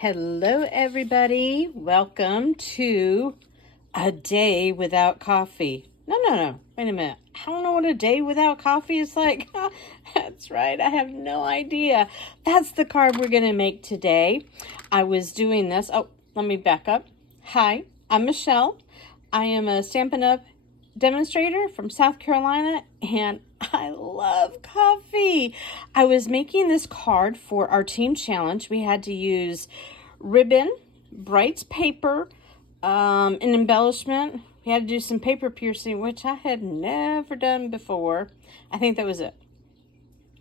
Hello, everybody. Welcome to a day without coffee. No. Wait a minute. I don't know what a day without coffee is like. That's right. I have no idea. That's the card we're going to make today. I was doing this. Oh, let me back up. Hi, I'm Michelle. I am a Stampin' Up! Demonstrator from South Carolina, and I love coffee. I was making this card for our team challenge. We had to use ribbon, Bright's paper, an embellishment. We had to do some paper piercing, which I had never done before. I think that was it.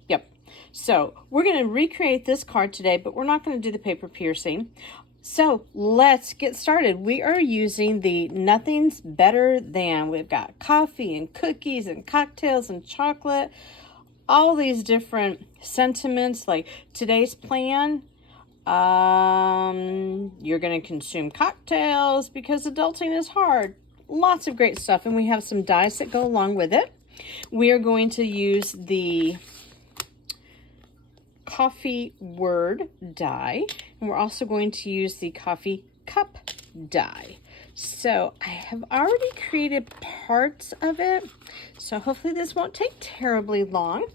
Yep. So we're going to recreate this card today, but we're not going to do the paper piercing. So let's get started. We are using the Nothing's Better Than. We've got coffee and cookies and cocktails and chocolate. All these different sentiments, like today's plan. You're going to consume cocktails because adulting is hard. Lots of great stuff. And we have some dies that go along with it. We are going to use the coffee word die, and we're also going to use the coffee cup die. So I have already created parts of it, so hopefully this won't take terribly long.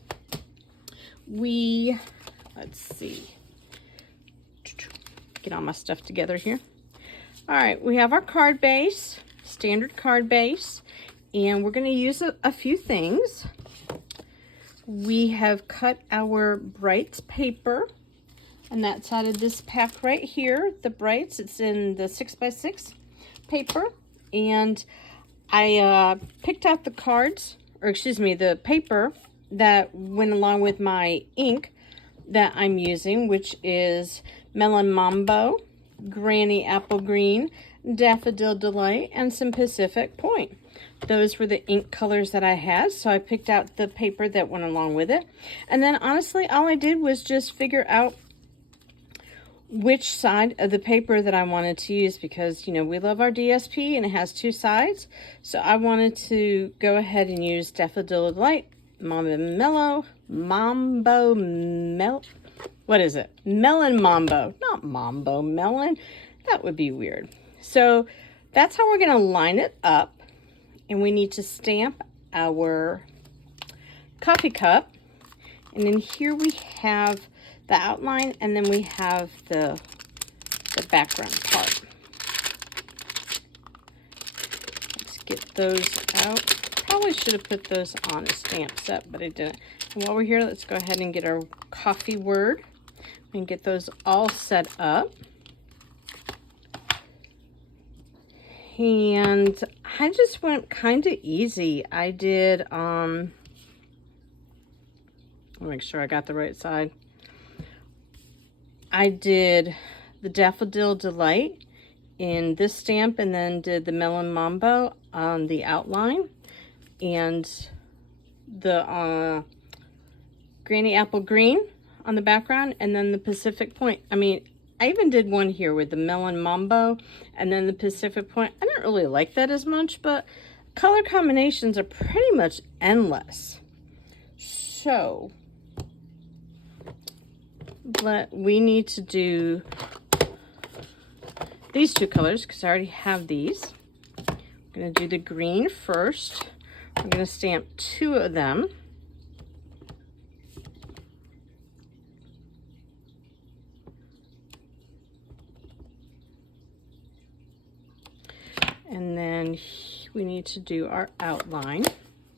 Let's see, get all my stuff together here. All right, we have our card base, standard card base, and we're going to use a few things. We have cut our Bright's paper, and that's out of this pack right here, the Bright's. It's in the 6x6 paper, and I picked out the cards, or excuse me, the paper that went along with my ink that I'm using, which is Melon Mambo, Granny Apple Green, Daffodil Delight, and some Pacific Point. Those were the ink colors that I had, so I picked out the paper that went along with it. And then honestly, all I did was just figure out which side of the paper that I wanted to use, because, you know, we love our DSP and it has two sides. So I wanted to go ahead and use Daffodil Delight, Melon Mambo, not Mambo Melon. That would be weird. So that's how we're going to line it up. And we need to stamp our coffee cup. And then here we have the outline, and then we have the background part. Let's get those out. Probably should have put those on a stamp set, but I didn't. And while we're here, let's go ahead and get our coffee word and get those all set up. And I just went kind of easy. I did, I'll make sure I got the right side. I did the Daffodil Delight in this stamp, and then did the Melon Mambo on the outline, and the Granny Apple Green on the background, and then the Pacific Point. I even did one here with the Melon Mambo and then the Pacific Point. I didn't really like that as much, but color combinations are pretty much endless. So we need to do these two colors because I already have these. I'm going to do the green first. I'm going to stamp two of them. And then we need to do our outline.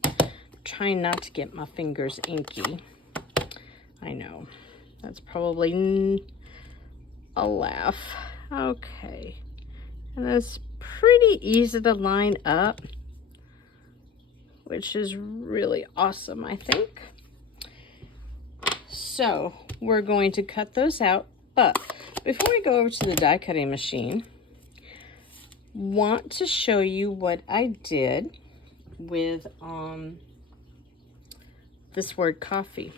I'm trying not to get my fingers inky. I know, that's probably a laugh. Okay, and that's pretty easy to line up, which is really awesome, I think. So we're going to cut those out, but before we go over to the die cutting machine, want to show you what I did with this word coffee.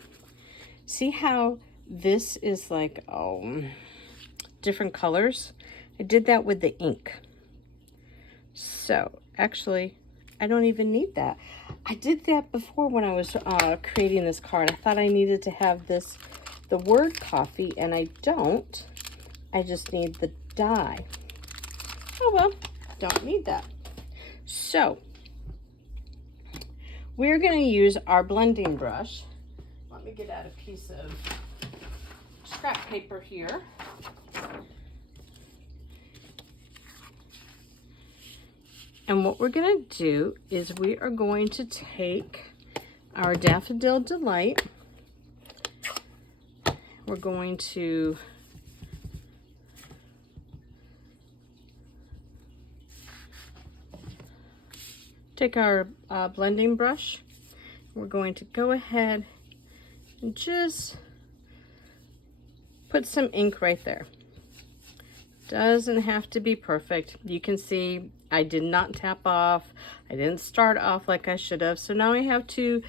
See how this is like different colors? I did that with the ink. So actually, I don't even need that. I did that before when I was creating this card. I thought I needed to have the word coffee, and I don't. I just need the dye. Oh well, don't need that. So we're going to use our blending brush. Let me get out a piece of scrap paper here. And what we're going to do is we are going to take our Daffodil Delight. We're going to take our blending brush. We're going to go ahead and just put some ink right there. Doesn't have to be perfect. You can see I did not tap off. I didn't start off like I should have. So now I have two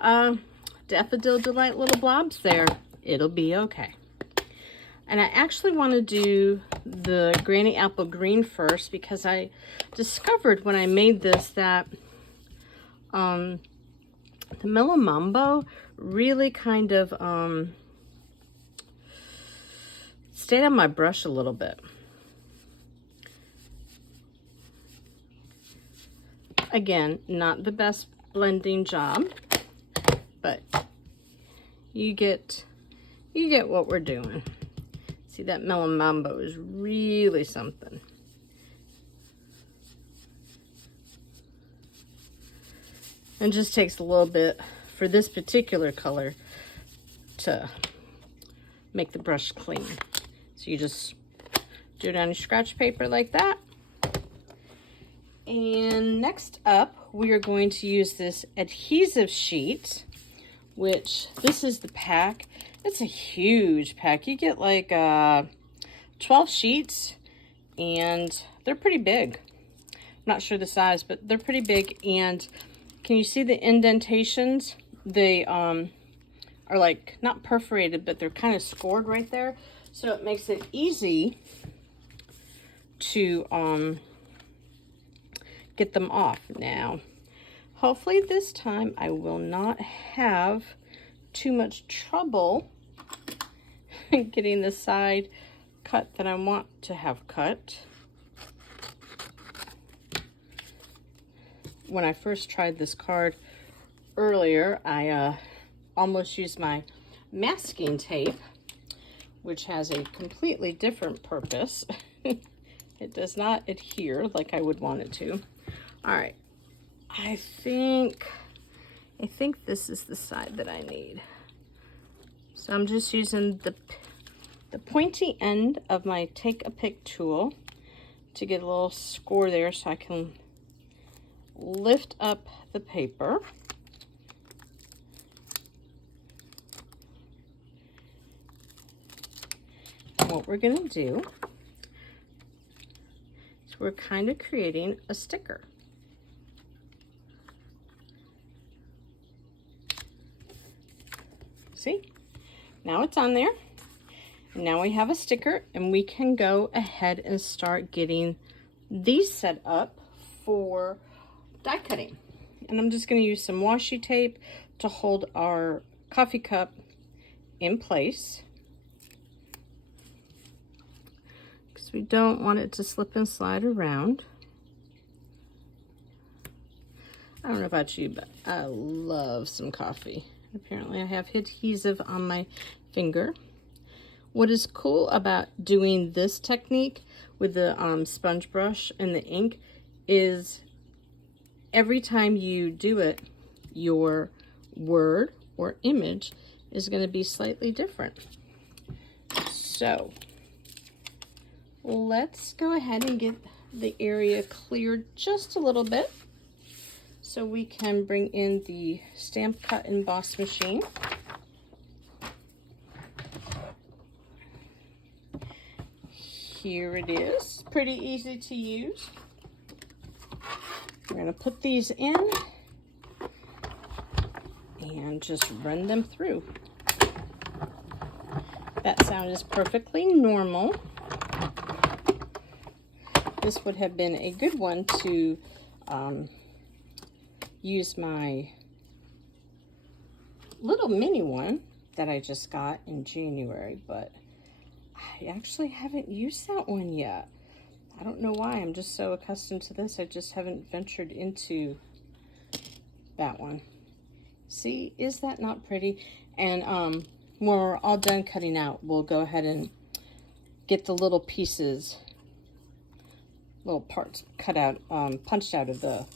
Daffodil Delight little blobs there. It'll be okay. And I actually want to do the Granny Apple Green first because I discovered when I made this that the Mellow Mambo really kind of stayed on my brush a little bit. Again, not the best blending job, but you get what we're doing. See, that Mellow Mambo is really something. And just takes a little bit for this particular color to make the brush clean. So you just do it on your scratch paper like that. And next up, we are going to use this adhesive sheet, which this is the pack. It's a huge pack. You get like 12 sheets, and they're pretty big. I'm not sure the size, but they're pretty big. And can you see the indentations? They are like not perforated, but they're kind of scored right there. So it makes it easy to get them off. Now, hopefully this time I will not have too much trouble getting the side cut that I want to have cut. When I first tried this card earlier, I almost used my masking tape, which has a completely different purpose. It does not adhere like I would want it to. All right, I think this is the side that I need. So I'm just using the pointy end of my Take a Pick tool to get a little score there so I can lift up the paper. And what we're gonna do is we're kind of creating a sticker. See, now it's on there. Now we have a sticker, and we can go ahead and start getting these set up for die cutting. And I'm just going to use some washi tape to hold our coffee cup in place, because we don't want it to slip and slide around. I don't know about you, but I love some coffee. Apparently I have adhesive on my finger. What is cool about doing this technique with the sponge brush and the ink is every time you do it, your word or image is going to be slightly different. So let's go ahead and get the area cleared just a little bit, so we can bring in the Stamp Cut Emboss machine. Here it is, pretty easy to use. We're gonna put these in and just run them through. That sound is perfectly normal. This would have been a good one to use my little mini one that I just got in January, but I actually haven't used that one yet. I don't know why. I'm just so accustomed to this. I just haven't ventured into that one. See, is that not pretty? And when we're all done cutting out, we'll go ahead and get the little pieces, little parts cut out, punched out of the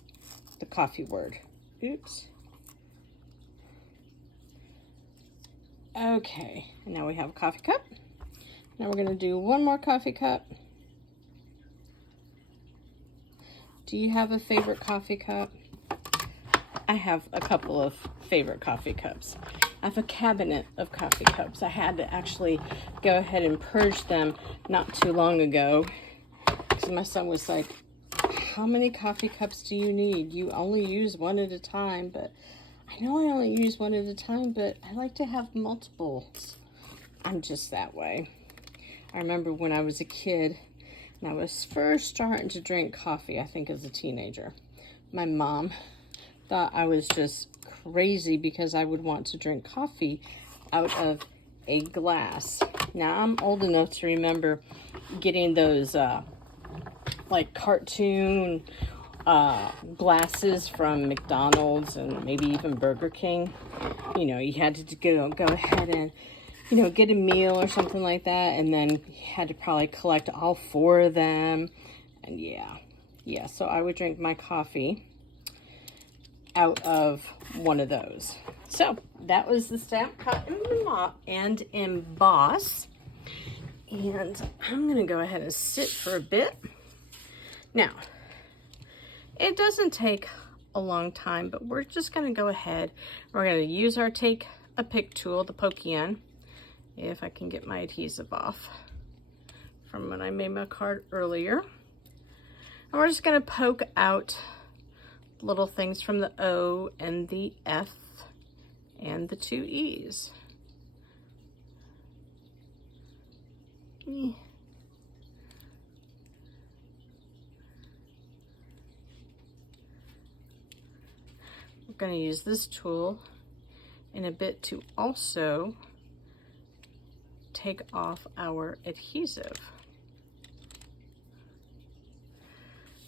coffee word. Oops. Okay, and now we have a coffee cup. Now we're going to do one more coffee cup. Do you have a favorite coffee cup? I have a couple of favorite coffee cups. I have a cabinet of coffee cups. I had to actually go ahead and purge them not too long ago because my son was like, how many coffee cups do you need? You only use one at a time. But I know I only use one at a time, but I like to have multiples. I'm just that way. I remember when I was a kid and I was first starting to drink coffee, I think as a teenager, my mom thought I was just crazy because I would want to drink coffee out of a glass. Now I'm old enough to remember getting those like cartoon glasses from McDonald's and maybe even Burger King. You know, you had to go ahead and, you know, get a meal or something like that, and then you had to probably collect all 4 of them. And yeah, so I would drink my coffee out of one of those. So that was the Stamp Cut and Emboss. And I'm gonna go ahead and sit for a bit. Now, it doesn't take a long time, but we're just gonna go ahead. We're gonna use our Take a Pick tool, the pokey end, if I can get my adhesive off from when I made my card earlier. And we're just gonna poke out little things from the O and the F and the 2 E's. We're going to use this tool in a bit to also take off our adhesive.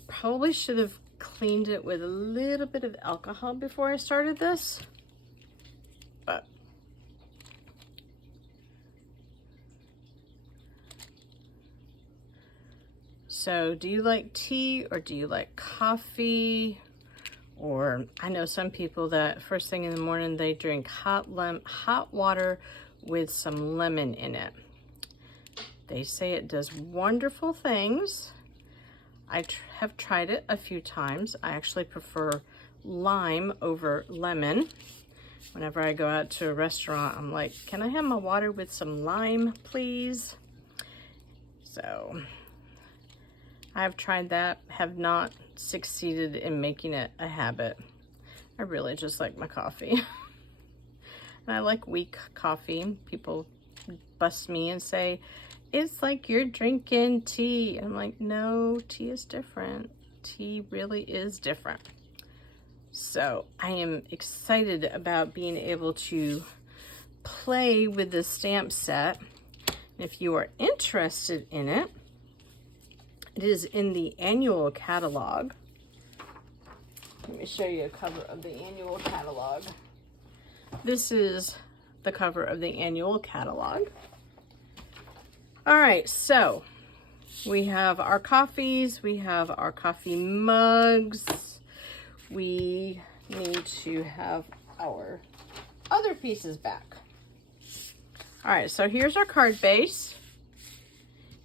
Probably should have cleaned it with a little bit of alcohol before I started this, but so do you like tea or do you like coffee? Or I know some people that first thing in the morning they drink hot water with some lemon in it. They say it does wonderful things. I have tried it a few times. I actually prefer lime over lemon. Whenever I go out to a restaurant, I'm like, can I have my water with some lime, please? So I've tried that, have not succeeded in making it a habit. I really just like my coffee. And I like weak coffee. People bust me and say, it's like you're drinking tea. I'm like, no, tea is different. Tea really is different. So I am excited about being able to play with the stamp set. If you are interested in it, it is in the annual catalog. Let me show you a cover of the annual catalog. This is the cover of the annual catalog. All right, so we have our coffees, we have our coffee mugs. We need to have our other pieces back. All right, so here's our card base.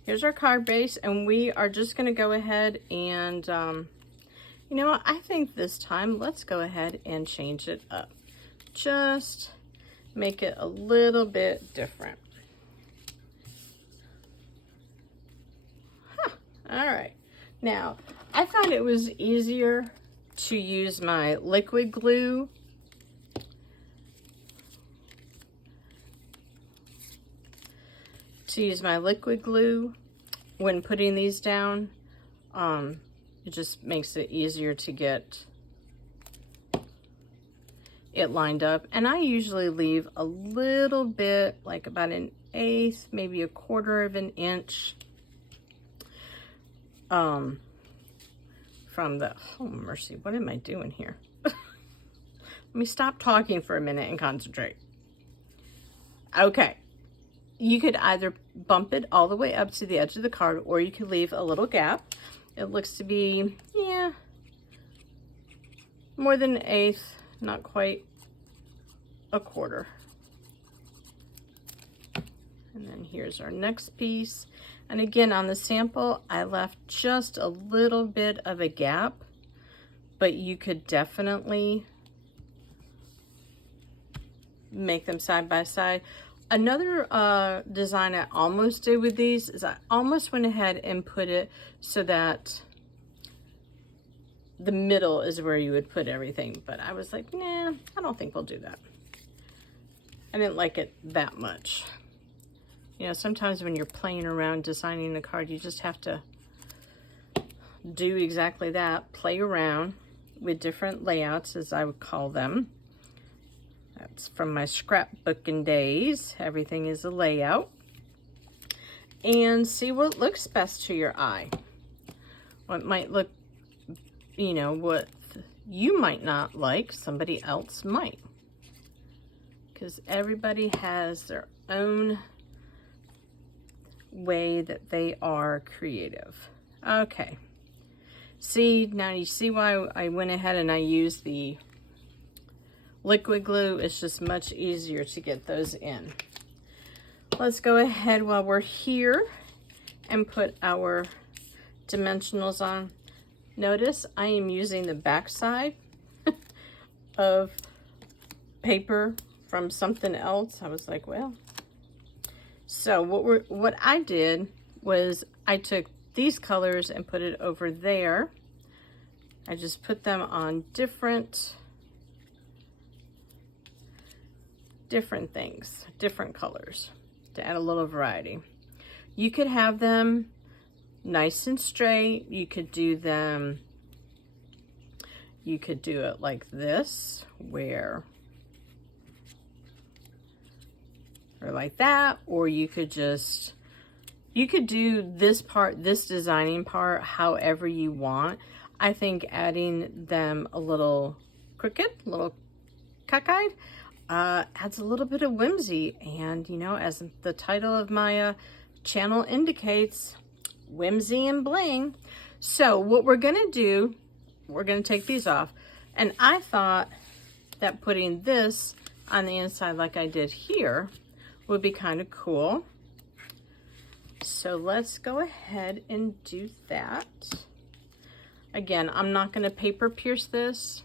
Here's our card base, and we are just gonna go ahead and, you know what, I think this time, let's go ahead and change it up. Just make it a little bit different. All right, now I found it was easier to use my liquid glue when putting these down. It just makes it easier to get it lined up. And I usually leave a little bit, like about an 1/8, maybe 1/4 of an inch from the, oh mercy, what am I doing here? Let me stop talking for a minute and concentrate. Okay, you could either bump it all the way up to the edge of the card, or you could leave a little gap. It looks to be, yeah, more than 1/8, not quite 1/4. And then here's our next piece. And again, on the sample, I left just a little bit of a gap, but you could definitely make them side by side. Another design I almost did with these is I almost went ahead and put it so that the middle is where you would put everything, but I was like, nah, I don't think we'll do that. I didn't like it that much. You know, sometimes when you're playing around designing a card, you just have to do exactly that, play around with different layouts, as I would call them. That's from my scrapbooking days. Everything is a layout. And see what looks best to your eye. What might look, you know, what you might not like, somebody else might. Because everybody has their own way that they are creative. Okay. See, now you see why I went ahead and I used the liquid glue. It's just much easier to get those in. Let's go ahead while we're here and put our dimensionals on. Notice I am using the back side of paper from something else. I was like, well, so what I did was I took these colors and put it over there. I just put them on different things, different colors to add a little variety. You could have them nice and straight. You could do them, you could do it like this, where, or like that, or you could just, you could do this part, this designing part, however you want. I think adding them a little crooked, a little cockeyed, adds a little bit of whimsy. And, you know, as the title of my channel indicates, whimsy and bling. So what we're gonna do, we're gonna take these off. And I thought that putting this on the inside like I did here would be kind of cool. So let's go ahead and do that. Again, I'm not going to paper pierce this.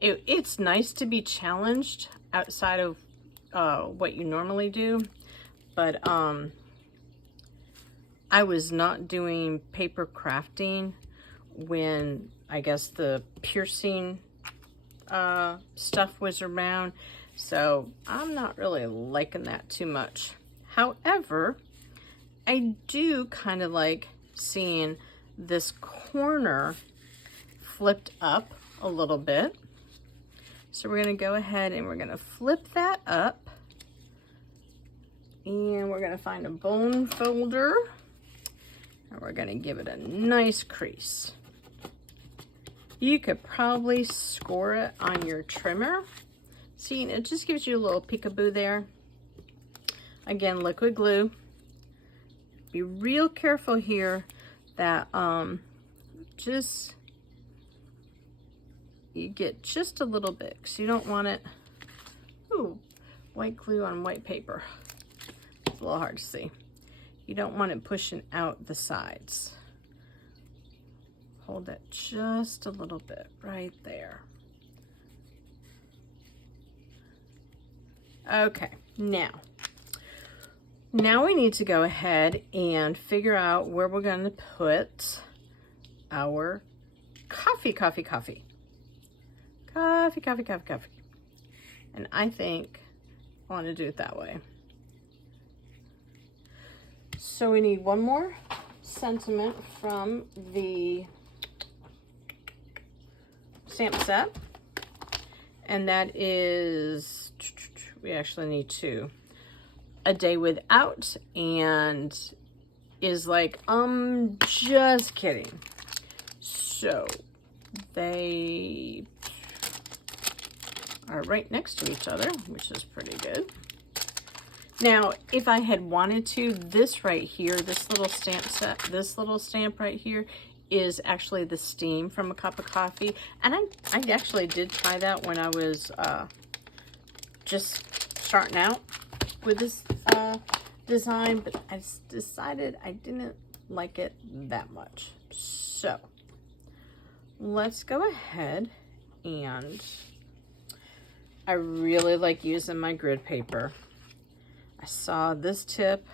It's nice to be challenged outside of what you normally do, but I was not doing paper crafting when I guess the piercing stuff was around. So I'm not really liking that too much. However, I do kind of like seeing this corner flipped up a little bit. So we're going to go ahead and we're going to flip that up. And we're going to find a bone folder. And we're going to give it a nice crease. You could probably score it on your trimmer. See, it just gives you a little peekaboo there. Again, liquid glue. Be real careful here that just you get just a little bit, because you don't want it. Ooh, white glue on white paper. It's a little hard to see. You don't want it pushing out the sides. Hold it just a little bit right there. Okay, now we need to go ahead and figure out where we're going to put our coffee. And I think I want to do it that way. So we need one more sentiment from the stamp set. And that is, we actually need two. a day without and is like, just kidding. So they are right next to each other, which is pretty good. Now, if I had wanted to, this right here, this little stamp set, this little stamp right here is actually the steam from a cup of coffee. And I actually did try that when I was just starting out with this design, but I decided I didn't like it that much. So let's go ahead, and I really like using my grid paper. I saw this tip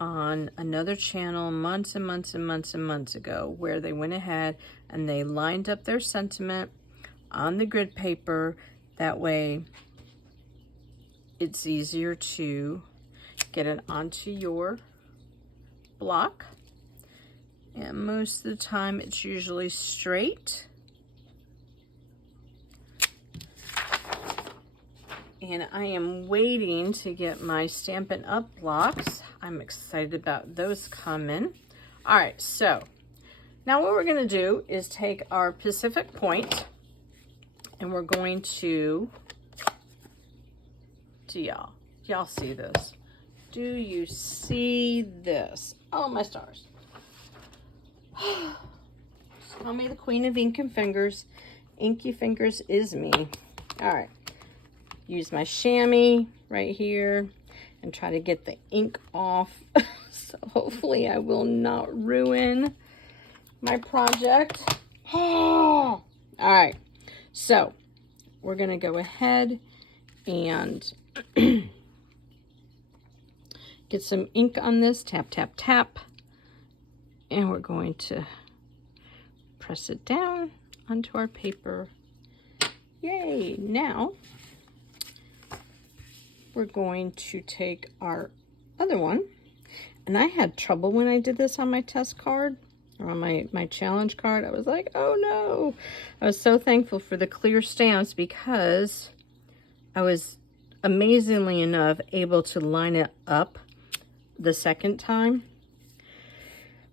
on another channel months and months and months and months ago, where they went ahead and they lined up their sentiment on the grid paper. That way it's easier to get it onto your block. And most of the time it's usually straight. And I am waiting to get my Stampin' Up! Blocks. I'm excited about those coming. All right, so now what we're gonna do is take our Pacific Point, and we're going to, y'all see this? Do you see this? Oh, my stars. Call me the queen of ink and fingers. Inky fingers is me. All right. Use my chamois right here and try to get the ink off. So hopefully I will not ruin my project. Oh, all right. So we're going to go ahead and get some ink on this. Tap, tap, tap. And we're going to press it down onto our paper. Yay. Now we're going to take our other one, and I had trouble when I did this on my test card, or on my challenge card. I was like, oh no. I was so thankful for the clear stamps, because I was amazingly enough able to line it up the second time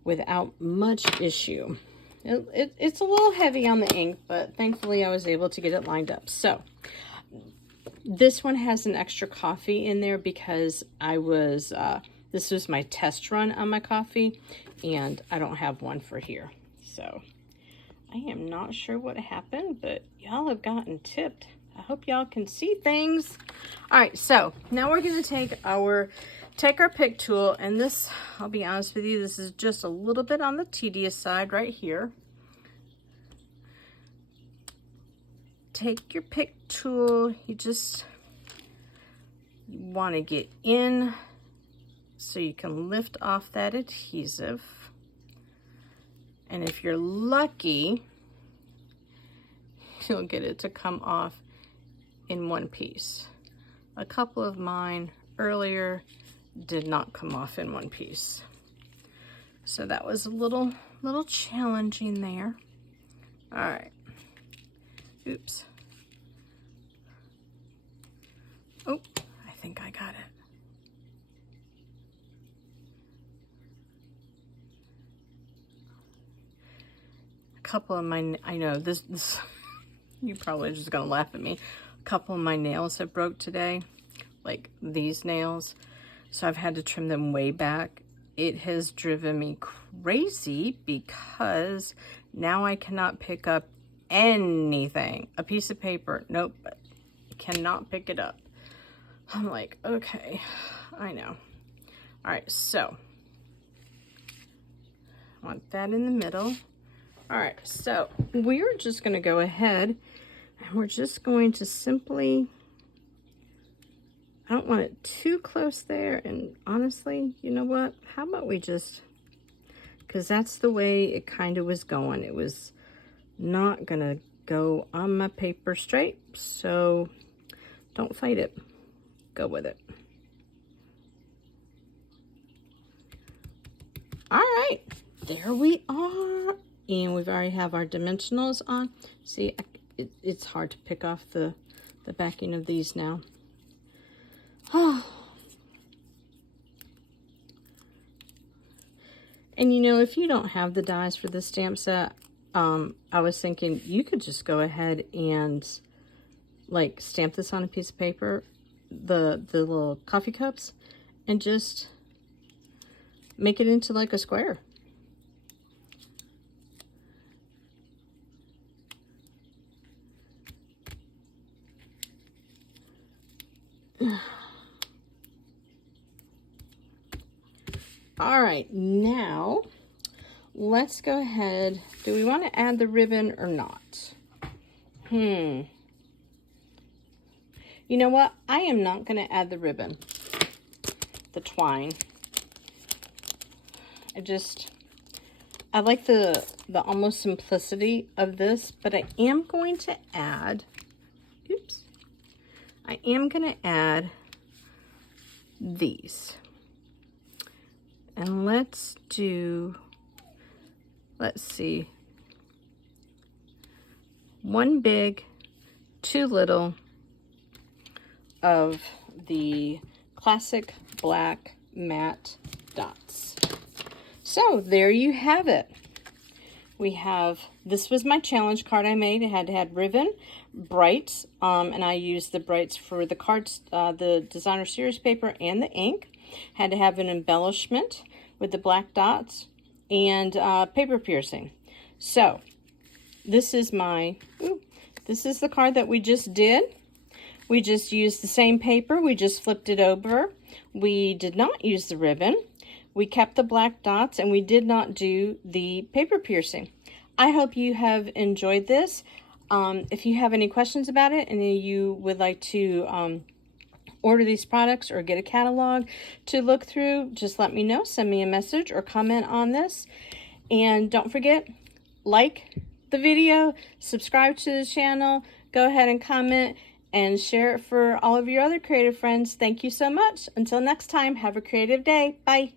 without much issue. It's a little heavy on the ink, but thankfully I was able to get it lined up. So this one has an extra coffee in there because I was, this was my test run on my coffee, and I don't have one for here. So I am not sure what happened, but y'all have gotten tipped. I hope y'all can see things. All right, so now we're going to take our pick tool, and this, I'll be honest with you, this is just a little bit on the tedious side right here. Take your pick tool, you want to get in so you can lift off that adhesive. And if you're lucky, you'll get it to come off in one piece. A couple of mine earlier did not come off in one piece. So that was a little challenging there. All right. Oops. Oh, I think I got it. A couple of my, I know this you probably just gonna laugh at me. A couple of my nails have broke today, like these nails. So I've had to trim them way back. It has driven me crazy because now I cannot pick up anything. A piece of paper, nope, cannot pick it up. I'm like, okay, I know. All right, so I want that in the middle. All right, so we're just gonna go ahead and we're just going to simply, I don't want it too close there, and honestly, you know what? How about we just, because that's the way it kind of was going. It was not gonna go on my paper straight, so don't fight it. Go with it. All right, there we are. And we've already have our dimensionals on. See, it's hard to pick off the backing of these now. Oh, And you know, if you don't have the dies for this stamp set, I was thinking you could just go ahead and like stamp this on a piece of paper, the little coffee cups, and just make it into like a square. All right, now let's go ahead. Do we want to add the ribbon or not? You know what? I am not going to add the ribbon, the twine. I like the almost simplicity of this, but I am going to add, I am going to add these. And let's see, 1 big, 2 little of the classic black matte dots. So there you have it. This was my challenge card I made. It had ribbon, brights, and I used the brights for the cards, the designer series paper and the ink. Had to have an embellishment with the black dots and paper piercing. So this is this is the card that we just did. We just used the same paper. We just flipped it over. We did not use the ribbon. We kept the black dots, and we did not do the paper piercing. I hope you have enjoyed this. If you have any questions about it and you would like to order these products or get a catalog to look through, just let me know. Send me a message or comment on this. And don't forget, like the video, subscribe to the channel, go ahead and comment, and share it for all of your other creative friends. Thank you so much. Until next time, have a creative day. Bye.